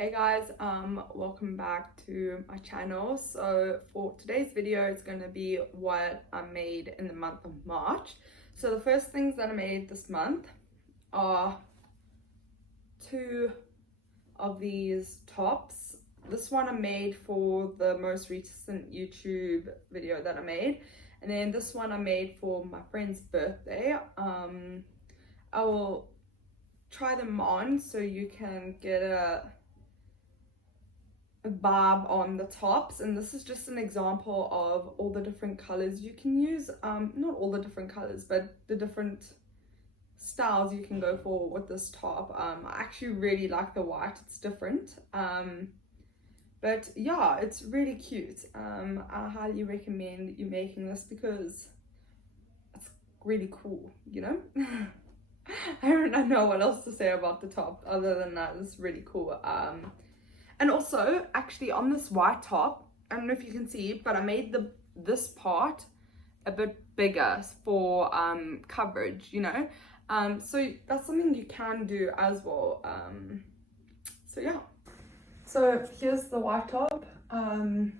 Hey guys, welcome back to my channel. So for today's video, it's going to be what I made in the month of March. So the first things that I made this month are two of these tops. This one I made for the most recent YouTube video that I made, and then this one I made for my friend's birthday. I will try them on so you can get a vibe on the tops, and this is just an example of all the different colors you can use. Not all the different colors, but the different styles you can go for with this top. I actually really like the white, it's different, but yeah, it's really cute. I highly recommend you making this because it's really cool, you know. I don't know what else to say about the top other than that. It's really cool. And also, actually, on this white top, I don't know if you can see, but I made this part a bit bigger for coverage, you know. So that's something you can do as well. So yeah. So here's the white top. I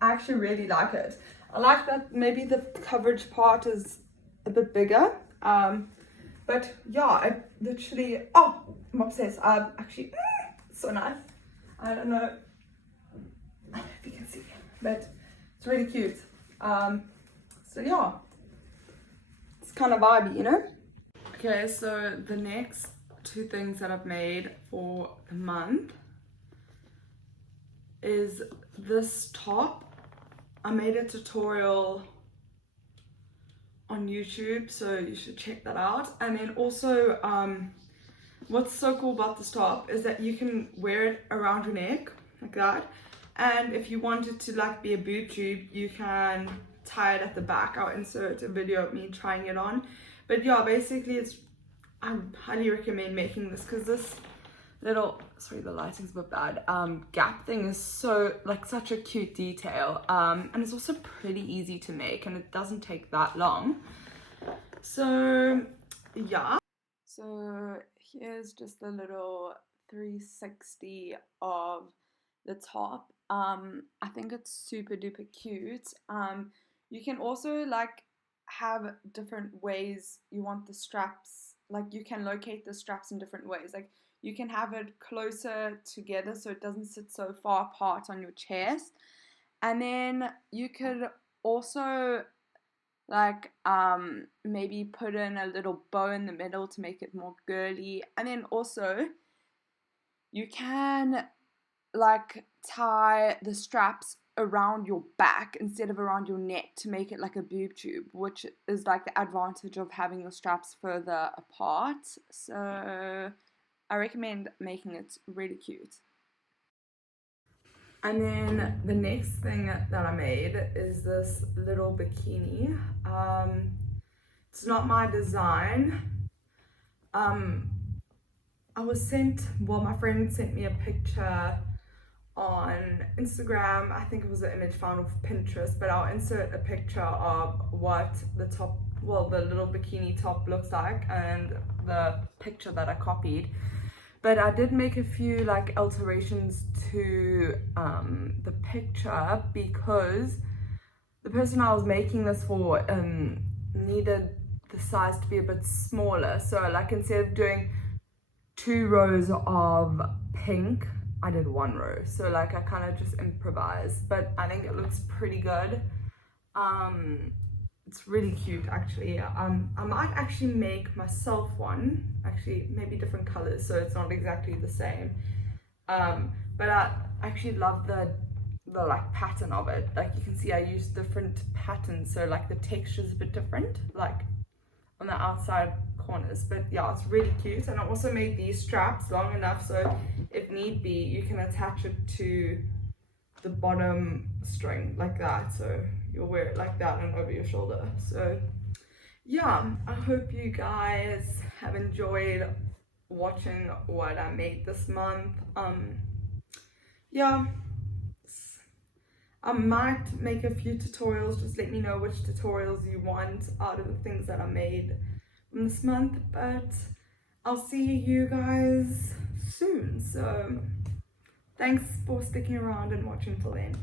actually really like it. I like that maybe the coverage part is a bit bigger. But yeah, I literally, I'm obsessed. Actually, so nice. I don't know if you can see, but it's really cute. So yeah, it's kind of vibey, you know. Okay, so the next two things that I've made for the month is this top. I made a tutorial on YouTube, so you should check that out. And then also, what's so cool about this top is that you can wear it around your neck like that, and if you want it to like be a boob tube, you can tie it at the back. I'll insert a video of me trying it on, but yeah, basically I highly recommend making this because this little, sorry, the lighting's a bit bad, gap thing is so like such a cute detail, and it's also pretty easy to make and it doesn't take that long. So yeah, so here's just a little 360 of the top. I think it's super duper cute. You can also like have different ways you want the straps, like you can locate the straps in different ways. Like you can have it closer together so it doesn't sit so far apart on your chest, and then you could also like maybe put in a little bow in the middle to make it more girly, and then also you can like tie the straps around your back instead of around your neck to make it like a boob tube, which is like the advantage of having your straps further apart. So I recommend making it really cute. And then the next thing that I made is this little bikini. It's not my design. I was sent, well, my friend sent me a picture on Instagram. I think it was an image found off Pinterest, but I'll insert a picture of what the top, well, the little bikini top looks like and the picture that I copied. But I did make a few like alterations to the picture because the person I was making this for needed the size to be a bit smaller. So like instead of doing 2 rows of pink, I did 1 row. So like I kind of just improvised, but I think it looks pretty good. It's really cute actually. I might actually make myself one, actually maybe different colors so it's not exactly the same. But I actually love the like pattern of it. Like you can see I use different patterns, so like the texture is a bit different, like on the outside corners. But yeah, it's really cute. And I also made these straps long enough so if need be you can attach it to the bottom string like that, so you'll wear it like that and over your shoulder. So yeah, I hope you guys have enjoyed watching what I made this month. Yeah, I might make a few tutorials. Just let me know which tutorials you want out of the things that I made this month, but I'll see you guys soon. So Thanks for sticking around and watching till the end.